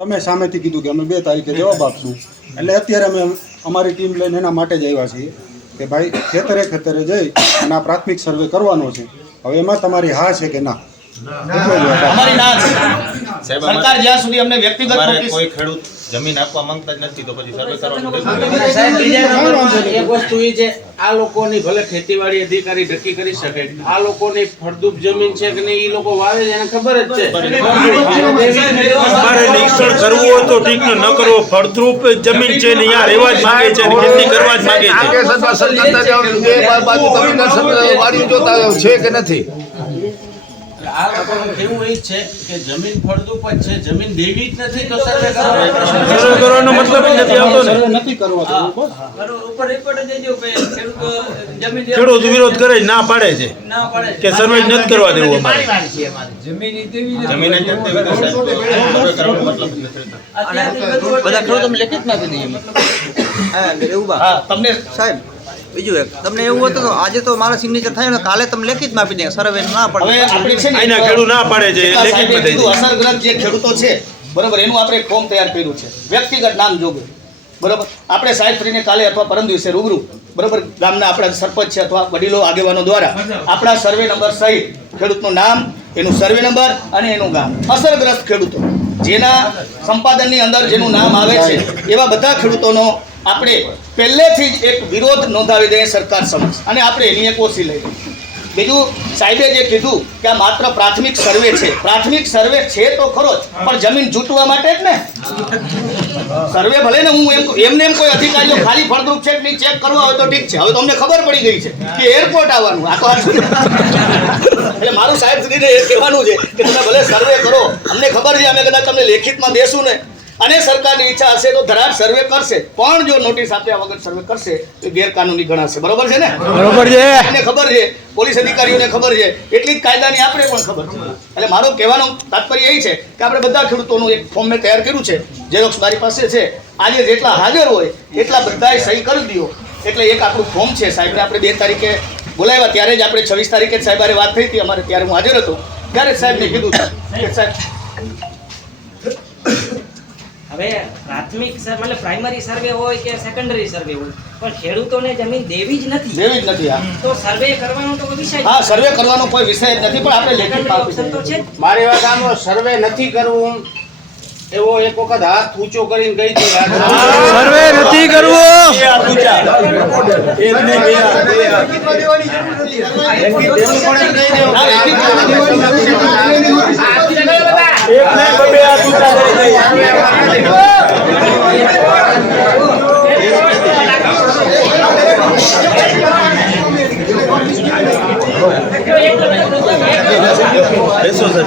તમે સામેથી કીધું કે અમે બે તારીખે જવાબ આપશું એટલે અત્યારે અમે અમારી ટીમ લઈને એના માટે જ આવ્યા છીએ કે ભાઈ ખેતરે ખેતરે જઈ અને આ પ્રાથમિક સર્વે કરવાનો છે હવે એમાં તમારી હા છે કે ના. અમારી ના છે. સરકાર જ્યાં સુધી અમને વ્યક્તિગત કોઈ ખેડૂત જમીન આપવા માંગતા જ નથી તો પછી સર્વે કરવાનું સાહેબ બીજા એક વસ્તુ એ છે આ લોકોની ભલે ખેતીવાડી અધિકારી નક્કી કરી શકે આ લોકોની ફળદ્રુપ જમીન છે કે નહીં એ લોકો વાવે છે એને ખબર જ છે. તમારે નિરીક્ષણ કરવું હોય તો ઠીક ન કરવો ફળદ્રુપ જમીન છે ને યાર રહેવા જ માંગે છે ને ખેતી કરવા જ માંગે છે. બાજુ તમિલનાડુ વાડી જોતા છે કે નથી? આ લોકોનું કહેવું એ છે કે જમીન ફળદ્રુપ જ છે જમીન દેવી જ નથી તો સર્વે કરવાનો મતલબ નથી આવતો ને. નથી કરવા ઉપર રિપોર્ટ દેજો કે ખેડૂતો જમીન ખેડૂત વિરોધ કરે ના પાડે છે. ના પાડે કે સર્વે જ નથી કરવા દેવું અમારે. જમીન દેવી જમીન જ નથી દેવી તો સાહેબ તો સર્વે કરવાનો મતલબ નથી રહેતો. અત્યારથી બધું ખેડૂતો લેખિત દઈએ. હા એવું હા તમને સાહેબ બીજું એક. તમને એવું હતું આજે તો મારા સિગ્નેચર થાય ને કાલે તમે લેખિતમાં આપી દે સર્વે ના પડે. આપણે ખેડૂત ના પડે છે દે અસરગ્રસ્ત જે ખેડૂતો છે બરોબર એનું આપણે એક ફોર્મ તૈયાર કર્યું છે. વ્યક્તિગત નામ જોગે. બરોબર? આપણે સાહેબ શ્રીને કાલે અથવા પરમ દિવસે રૂબરૂ બરોબર ગામના આપણા સરપંચ છે અથવા વડીલો આગેવાનો દ્વારા આપણા સર્વે નંબર સહિત ખેડૂતનું નામ એનું સર્વે નંબર અને એનું ગામ. અસરગ્રસ્ત ખેડૂતો. જેના સંપાદનની અંદર જેનું નામ આવે છે એવા બધા ખેડૂતોનો આપણે પહેલેથી જ એક વિરોધ નોંધાવી દઈએ સરકાર સમક્ષ. અને આપણે એની એક ઓછી લઈ બીજું, સાહેબે જે કીધું કે આ માત્ર પ્રાથમિક સર્વે છે. પ્રાથમિક સર્વે છે તો ખરો જ, પણ જમીન જૂટવા માટે જ ને? સર્વે ભલે ને હું એમ એમને એમ કોઈ અધિકારીઓ ખાલી ફળદ્રુપ છે કે ચેક કરવા હોય તો ઠીક છે. હવે તો અમને ખબર પડી ગઈ છે કે એરપોર્ટ આવવાનું. આ તો એટલે મારું સાહેબ સુધીને એ કહેવાનું છે કે તમે ભલે સર્વે કરો, અમને ખબર છે, અમે કદાચ તમને લેખિતમાં દેશું ને. અને સરકારની ઈચ્છા હશે તો ધરાર સર્વે કરશે. પણ જો નોટિસ આપ્યા વગર સર્વે કરશે તો ગેરકાનૂની ગણાશે. બરોબર છે ને? બરોબર છે. એને ખબર છે. પોલીસ અધિકારીઓને ખબર છે. એટલી જ કાયદાની આપણે પણ ખબર છે. એટલે મારો કહેવાનો તાત્પર્ય એ છે કે આપણે બધા ખેડૂતોનું એક ફોર્મ મેં તૈયાર કર્યું છે. ઝેરોક્ષ મારી પાસે છે. આજે જેટલા હાજર હોય એટલા બધાએ સહી કરી દો એટલે એક આપણું ફોર્મ છે. સાહેબને આપણે બે તારીખે બોલાવ્યા. ત્યારે જ આપણે છવ્વીસ તારીખે જ સાહેબ હારે વાત થઈ હતી. અમારે ત્યારે હું હાજર હતો. ત્યારે સાહેબને કીધું કે સાહેબ હવે પ્રાથમિક સર મતલબ પ્રાઇમરી સર્વે હોય કે સેકન્ડરી સર્વે હોય પણ ખેડૂતોને જમીન દેવી જ નથી. દેવી જ નથી આ તો સર્વે કરવાનો તો કોઈ વિષય હા સર્વે કરવાનો કોઈ વિષય જ નથી પણ આપણે લેખિત option તો છે. મારી વાત આનો સર્વે નથી કરવું. એવો એક વખત હાથ ઊંચો કરીને ગઈ હતી સર્વે નથી કરવું. હા, લેખિત Eso es el